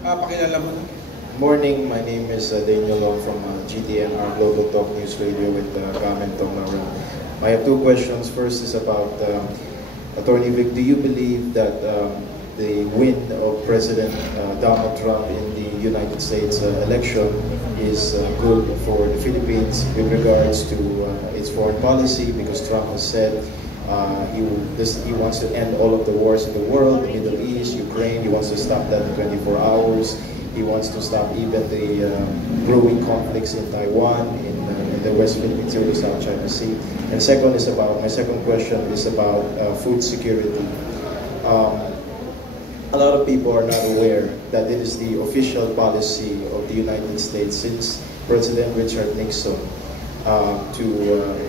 Pakilala mo na. Morning, my name is Daniel Long from GTNR Global Talk News Radio with Gamen Tongara. I have two questions. First is about Attorney Vic. Do you believe that the win of President Donald Trump in the United States election is good for the Philippines with regards to its foreign policy? Because Trump has said he wants to end all of the wars in the world, the Middle East, Ukraine. He wants to stop that in 24 hours. He wants to stop even the brewing conflicts in Taiwan, in the West Philippines, the South China Sea. And my second question is about food security. A lot of people are not aware that it is the official policy of the United States since President Richard Nixon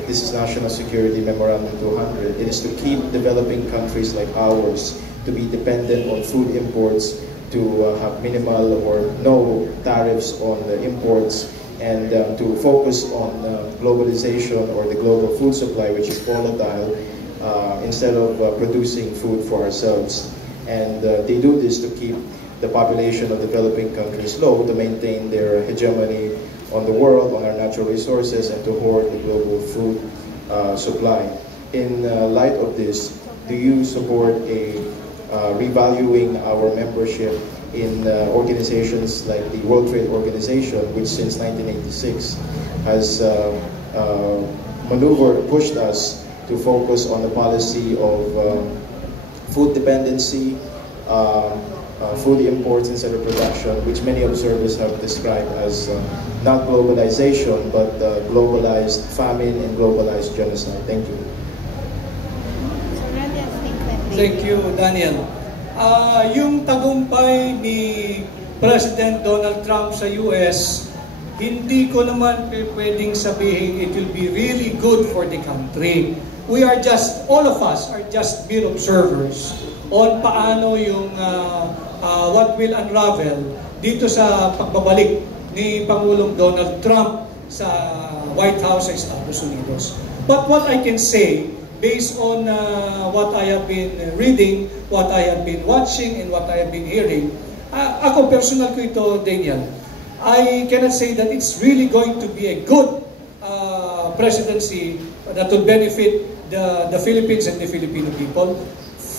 this is National Security Memorandum 200. It is to keep developing countries like ours to be dependent on food imports, to have minimal or no tariffs on the imports, and to focus on globalization or the global food supply, which is volatile, instead of producing food for ourselves. And they do this to keep the population of developing countries low, to maintain their hegemony on the world, on our natural resources, and to hoard the global food supply. In light of this, do you support revaluing our membership in organizations like the World Trade Organization, which since 1986 has pushed us to focus on the policy of food dependency, food imports instead of production, which many observers have described as not globalization, but globalized famine and globalized genocide. Thank you. Thank you, Daniel. Yung tagumpay ni President Donald Trump sa US, hindi ko naman pwedeng sabihin it will be really good for the country. We are just, all of us are just mere observers on paano yung what will unravel dito sa pagbabalik ni Pangulong Donald Trump sa White House sa Estados Unidos. But what I can say, based on what I have been reading, what I have been watching, and what I have been hearing, ako personal ko ito, Daniel, I cannot say that it's really going to be a good presidency that will benefit the Philippines and the Filipino people.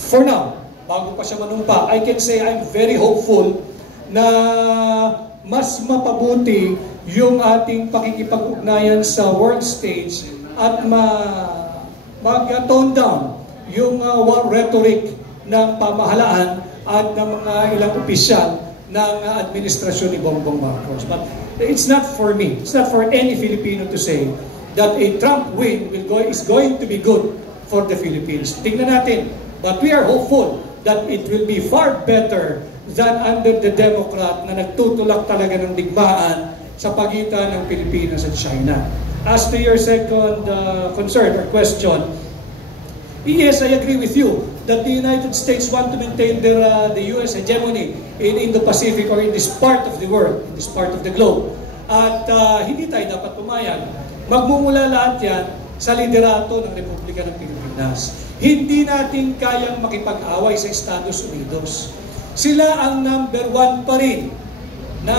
For now, bago pa siya manumpa, I can say I'm very hopeful na mas mapabuti yung ating pakikipag-ugnayan sa world stage at mag-tone down yung rhetoric ng pamahalaan at ng mga ilang opisyal ng administrasyon ni Bongbong Marcos. But it's not for me, it's not for any Filipino to say that a Trump win is going to be good for the Philippines. Tingnan natin. But we are hopeful that it will be far better than under the Democrat na nagtutulak talaga ng digmaan sa pagitan ng Pilipinas at China. As to your second concern or question, yes, I agree with you that the United States want to maintain the U.S. hegemony in Indo-Pacific or in this part of the world, in this part of the globe. At hindi tayo dapat pumayag. Magmumula lahat yan sa liderato ng Republika ng Pilipinas. Hindi natin kayang makipag-away sa Estados Unidos. Sila ang number one pa rin na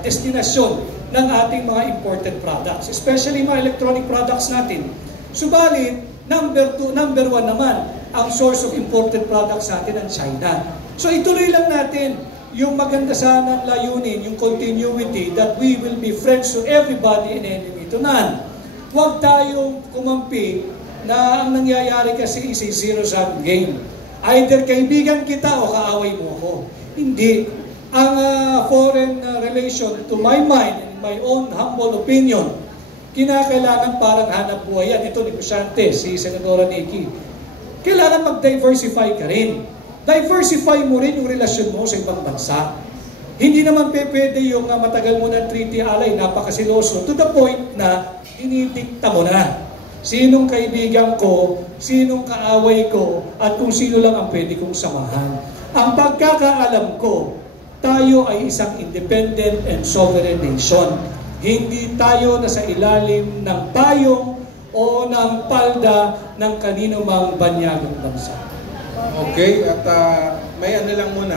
destinasyon ng ating mga imported products, especially mga electronic products natin. Subalit, number one naman, ang source of imported products natin ang China. So ituloy lang natin yung maganda sanang layunin, yung continuity that we will be friends to everybody and enemy to none. Huwag tayong kumampi na ang nangyayari kasi is a zero-sum game. Either kaibigan kita o kaaway mo ako. Hindi. Ang foreign relation, to my mind and my own humble opinion, kinakailangan parang hanap buhay yan. Ito, negosyante, si Senadora Nikki. Kailangan mag-diversify ka rin. Diversify mo rin yung relasyon mo sa ibang bansa. Hindi naman pwede yung matagal mo ng treaty alay, napakasiloso, to the point na dinidikta mo na. Sinong kaibigan ko, sinong kaaway ko, at kung sino lang ang pwede kong samahan. Ang pagkakaalam ko, tayo ay isang independent and sovereign nation. Hindi tayo nasa ilalim ng payong o ng palda ng kanino mang banyagang bansa. Okay, at may ano lang muna,